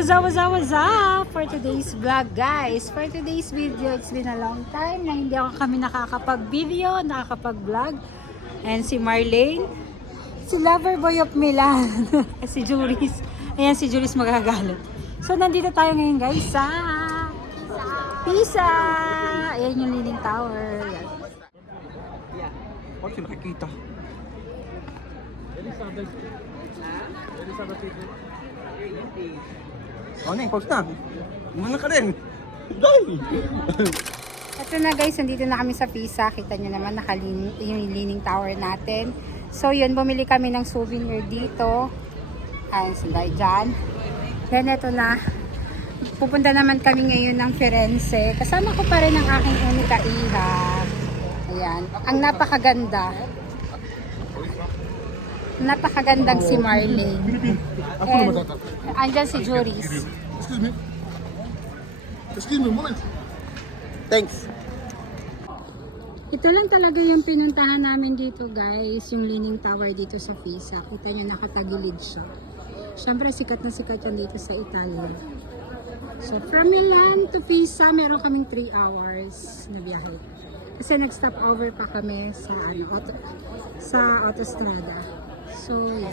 What's up? For today's vlog, guys. For today's video, it's been a long time na hindi kami nakakapag-video, nakakapag-vlog. And si Marlene, si Loverboy of Milan, si Juris. Ayan, si Juris magagalit. So, nandito tayo ngayon, guys, sa Pisa. Ayan yung Leaning Tower. Ayan. Huwag siya nakikita. Oh, Neng, pause na. Umana ka rin. Dahil! Ito na guys, nandito na kami sa Pisa. Kita nyo naman, yung Leaning Tower natin. So yun, bumili kami ng souvenir dito. Ayan, sandali dyan. Then ito na. Pupunta naman kami ngayon ng Firenze. Kasama ko pa rin ang aking unika iha. Ayan, ang napakaganda. Napakagandang si Marlene. And andyan si Juris. Excuse me, moment. Thanks. Ito lang talaga yung pinuntahan namin dito, guys. Yung Leaning Tower dito sa Pisa. Kita nyo, nakatagilid siya. Siyempre, sikat na sikat yan dito sa Italia. So, from Milan to Pisa, meron kaming 3 hours na biyahe. Kasi nag-stop over pa kami sa, sa autostrada. So, yeah.